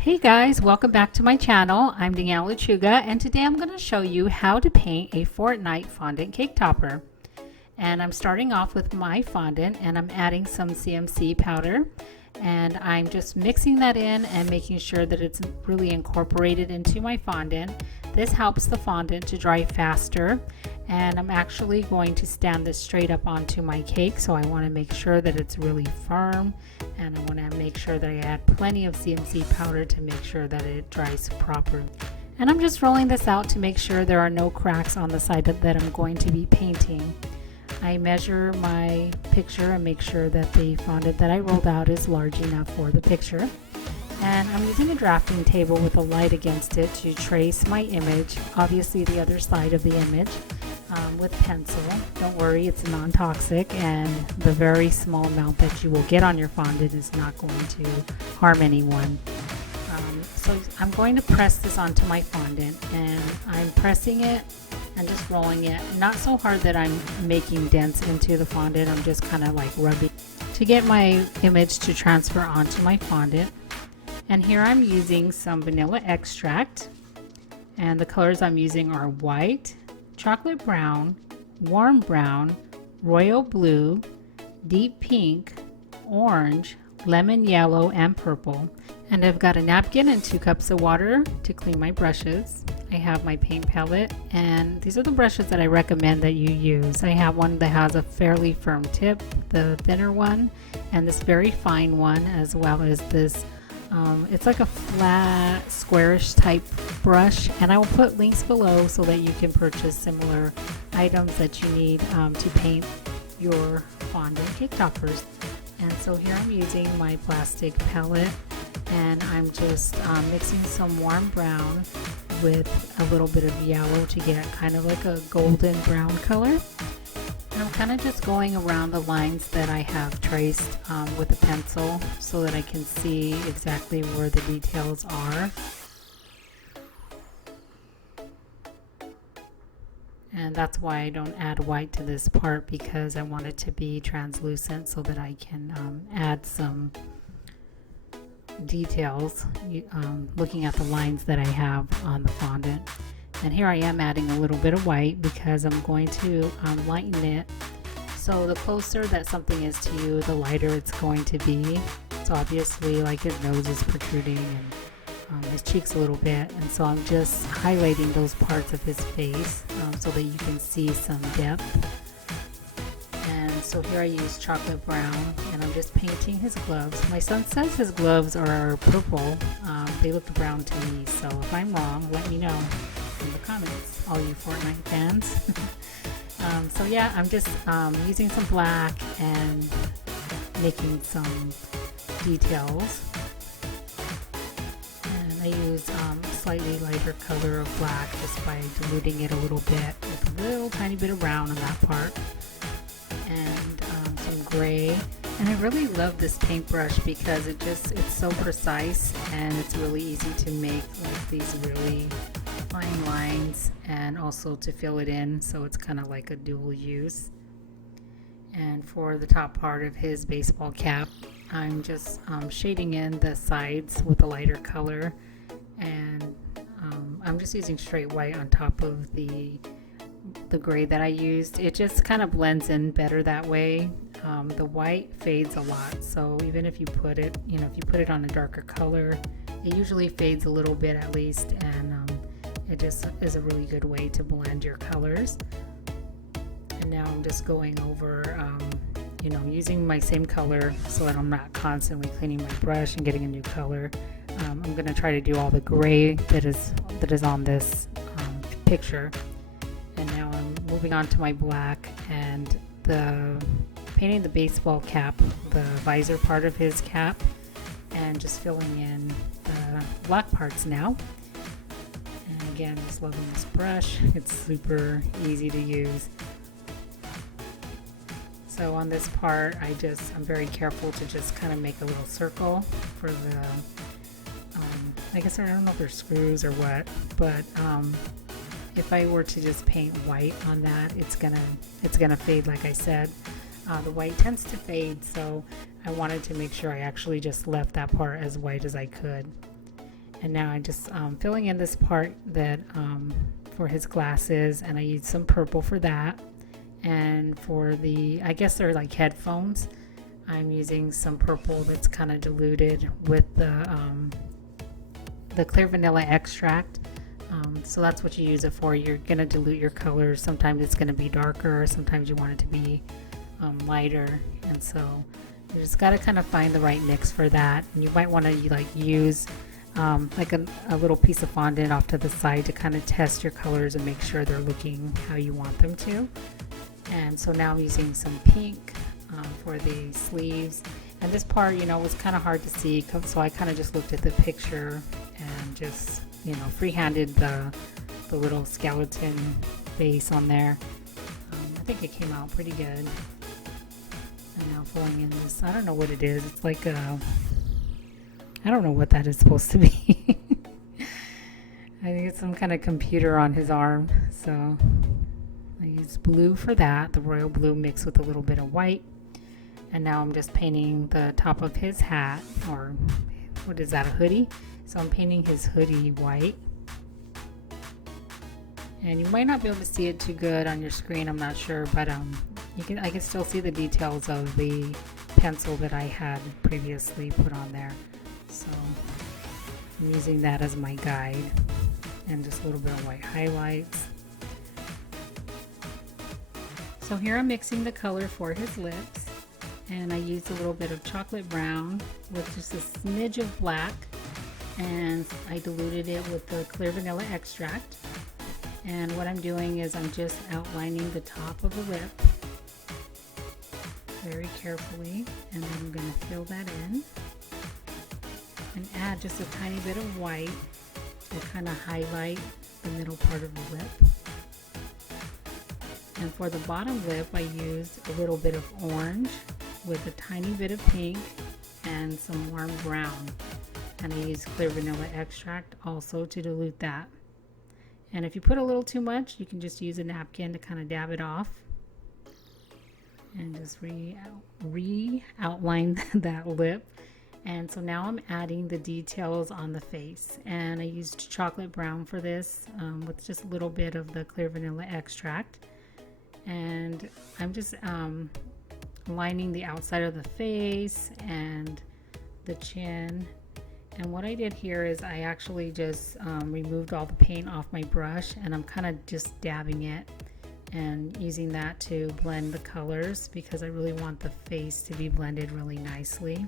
Hey guys, welcome back to my channel. I'm Danielle Lechuga, and today I'm going to show you how to paint a Fortnite fondant cake topper. And I'm starting off with my fondant, and I'm adding some CMC powder, and I'm just mixing that in and making sure that it's really incorporated into my fondant. This helps the fondant to dry faster, and I'm actually going to stand this straight up onto my cake, so I want to make sure that it's really firm, and I want to make sure that I add plenty of CMC powder to make sure that it dries properly. And I'm just rolling this out to make sure there are no cracks on the side that I'm going to be painting. I measure my picture and make sure that the fondant that I rolled out is large enough for the picture. And I'm using a drafting table with a light against it to trace my image, obviously the other side of the image, with pencil. Don't worry, it's non-toxic, and the very small amount that you will get on your fondant is not going to harm anyone. So I'm going to press this onto my fondant, and I'm pressing it and just rolling it, not so hard that I'm making dents into the fondant. I'm just kind of like rubbing to get my image to transfer onto my fondant. And here I'm using some vanilla extract, and the colors I'm using are white, chocolate brown, warm brown, royal blue, deep pink, orange, lemon yellow, and purple. And I've got a napkin and 2 cups of water to clean my brushes. I have my paint palette, and these are the brushes that I recommend that you use. I have one that has a fairly firm tip, the thinner one, and this very fine one, as well as this it's like a flat squarish type brush, and I will put links below so that you can purchase similar items that you need to paint your fondant cake toppers. And so here I'm using my plastic palette, and I'm just mixing some warm brown with a little bit of yellow to get kind of like a golden brown color. And I'm kind of just going around the lines that I have traced with a pencil so that I can see exactly where the details are. And that's why I don't add white to this part, because I want it to be translucent so that I can add some details looking at the lines that I have on the fondant. And here I am adding a little bit of white because I'm going to lighten it. So the closer that something is to you, the lighter it's going to be. So obviously, like, his nose is protruding and his cheeks a little bit, and so I'm just highlighting those parts of his face so that you can see some depth. And so here I use chocolate brown, and I'm just painting his gloves. My son says his gloves are purple. They look brown to me, so if I'm wrong, let me know in the comments, all you Fortnite fans. So yeah, I'm just using some black and making some details. And I use slightly lighter color of black just by diluting it a little bit with a little tiny bit of brown on that part. And some gray. And I really love this paintbrush because it's so precise, and it's really easy to make like these really fine lines and also to fill it in, so it's kind of like a dual use. And for the top part of his baseball cap, I'm just shading in the sides with a lighter color, and I'm just using straight white on top of the gray that I used. It just kind of blends in better that way. The white fades a lot, so even if you put it, if you put it on a darker color, it usually fades a little bit at least, and it just is a really good way to blend your colors. And now I'm just going over, using my same color so that I'm not constantly cleaning my brush and getting a new color. I'm going to try to do all the gray that is on this picture. And now I'm moving on to my black and painting the baseball cap, the visor part of his cap, and just filling in the black parts now. And again, just loving this brush. It's super easy to use. So on this part, I'm very careful to just kind of make a little circle for the, I guess I don't know if they're screws or what, but if I were to just paint white on that, it's gonna fade, like I said. The white tends to fade, so I wanted to make sure I actually just left that part as white as I could. And now I'm just filling in this part that for his glasses, and I used some purple for that. And for the, I guess they're like headphones, I'm using some purple that's kind of diluted with the clear vanilla extract. So that's what you use it for. You're gonna dilute your colors. Sometimes it's gonna be darker, sometimes you want it to be lighter, and so you just gotta kind of find the right mix for that. And you might want to like use like a little piece of fondant off to the side to kind of test your colors and make sure they're looking how you want them to. And so now I'm using some pink for the sleeves, and this part, you know, was kind of hard to see, so I kind of just looked at the picture and just, you know, freehanded the little skeleton base on there. I think it came out pretty good. And now filling in this, I don't know what it is. It's like a, I don't know what that is supposed to be. I think it's some kind of computer on his arm. So I used blue for that, the royal blue mixed with a little bit of white. And now I'm just painting the top of his hat, or what is that, a hoodie? So I'm painting his hoodie white. And you might not be able to see it too good on your screen, I'm not sure, but I can still see the details of the pencil that I had previously put on there. So I'm using that as my guide, and just a little bit of white highlights. So here I'm mixing the color for his lips, and I used a little bit of chocolate brown with just a smidge of black, and I diluted it with the clear vanilla extract. And what I'm doing is I'm just outlining the top of the lip very carefully, and then I'm going to fill that in and add just a tiny bit of white to kind of highlight the middle part of the lip. And for the bottom lip, I used a little bit of orange with a tiny bit of pink and some warm brown. And I used clear vanilla extract also to dilute that. And if you put a little too much, you can just use a napkin to kind of dab it off. And just re-outline that lip. And so now I'm adding the details on the face. And I used chocolate brown for this with just a little bit of the clear vanilla extract. And I'm just lining the outside of the face and the chin. And what I did here is I actually just removed all the paint off my brush, and I'm kind of just dabbing it and using that to blend the colors, because I really want the face to be blended really nicely.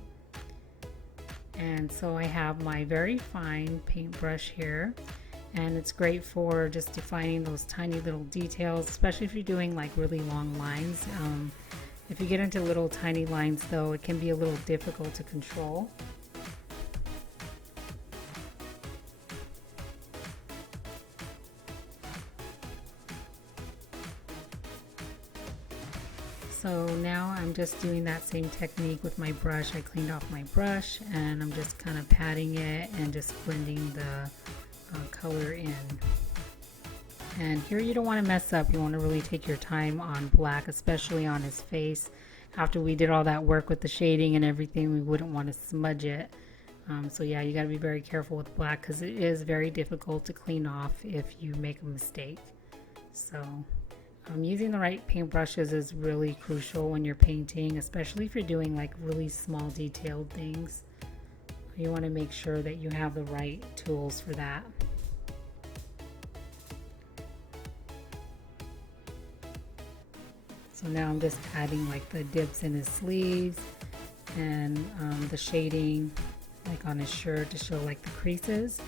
And so I have my very fine paintbrush here, and it's great for just defining those tiny little details, especially if you're doing like really long lines. If you get into little tiny lines though, it can be a little difficult to control. So now I'm just doing that same technique with my brush. I cleaned off my brush, and I'm just kind of patting it and just blending the color in. And here you don't want to mess up. You want to really take your time on black, especially on his face. After we did all that work with the shading and everything, we wouldn't want to smudge it. So yeah, you got to be very careful with black, because it is very difficult to clean off if you make a mistake. So using the right paintbrushes is really crucial when you're painting, especially if you're doing like really small detailed things. You want to make sure that you have the right tools for that. So now I'm just adding like the dips in his sleeves and the shading like on his shirt to show like the creases.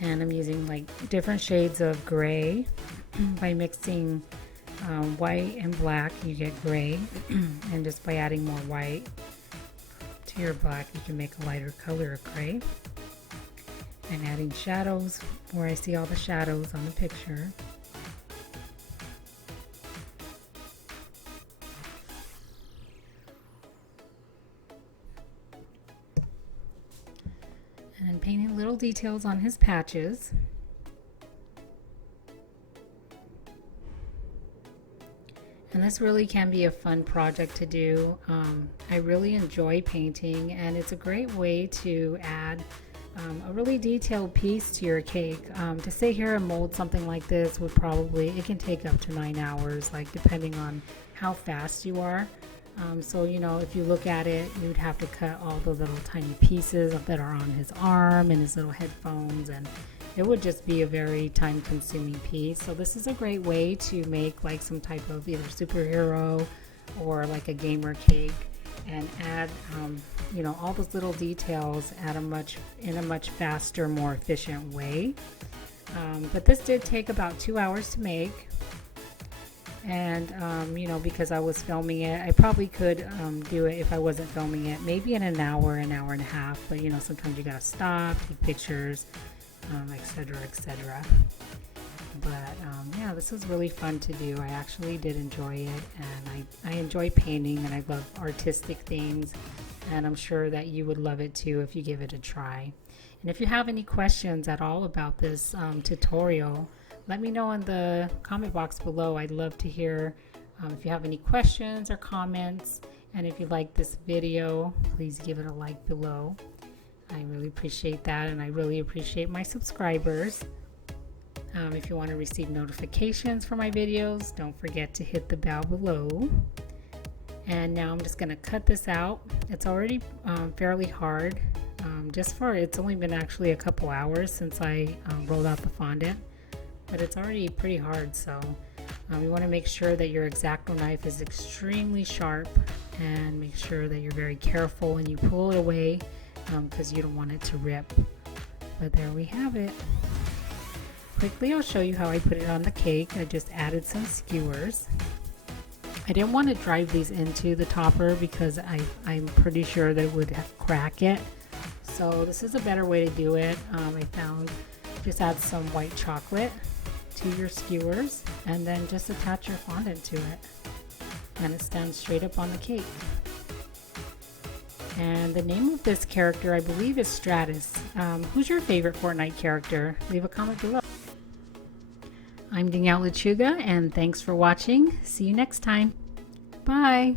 And I'm using like different shades of gray. By mixing white and black, you get gray, and just by adding more white to your black, you can make a lighter color of gray. And adding shadows where I see all the shadows on the picture. And then painting little details on his patches. And this really can be a fun project to do. I really enjoy painting, and it's a great way to add a really detailed piece to your cake. To sit here and mold something like this would probably, it can take up to 9 hours, like depending on how fast you are. So, you know, if you look at it, you'd have to cut all the little tiny pieces that are on his arm and his little headphones, and it would just be a very time consuming piece. So this is a great way to make like some type of either superhero or like a gamer cake, and add you know, all those little details at in a much faster, more efficient way. But this did take about 2 hours to make. And you know, because I was filming it, I probably could do it if I wasn't filming it maybe in an hour and a half, but you know, sometimes you gotta stop, take pictures, etc, etc. But yeah, this was really fun to do. I actually did enjoy it, and I enjoy painting, and I love artistic things, and I'm sure that you would love it too if you give it a try. And if you have any questions at all about this tutorial, let me know in the comment box below. I'd love to hear if you have any questions or comments. And if you like this video, please give it a like below. I really appreciate that, and I really appreciate my subscribers. If you want to receive notifications for my videos, don't forget to hit the bell below. And now I'm just going to cut this out. It's already fairly hard. It's only been actually a couple hours since I rolled out the fondant, but it's already pretty hard. So you want to make sure that your X-Acto knife is extremely sharp, and make sure that you're very careful when you pull it away, because you don't want it to rip. But there we have it. Quickly, I'll show you how I put it on the cake. I just added some skewers. I didn't want to drive these into the topper because I'm pretty sure that it would crack it. So this is a better way to do it. I found just add some white chocolate to your skewers, and then just attach your fondant to it, and it stands straight up on the cake. And the name of this character, I believe, is Stratus. Who's your favorite Fortnite character? Leave a comment below. I'm Untitled Chapter, and thanks for watching. See you next time. Bye.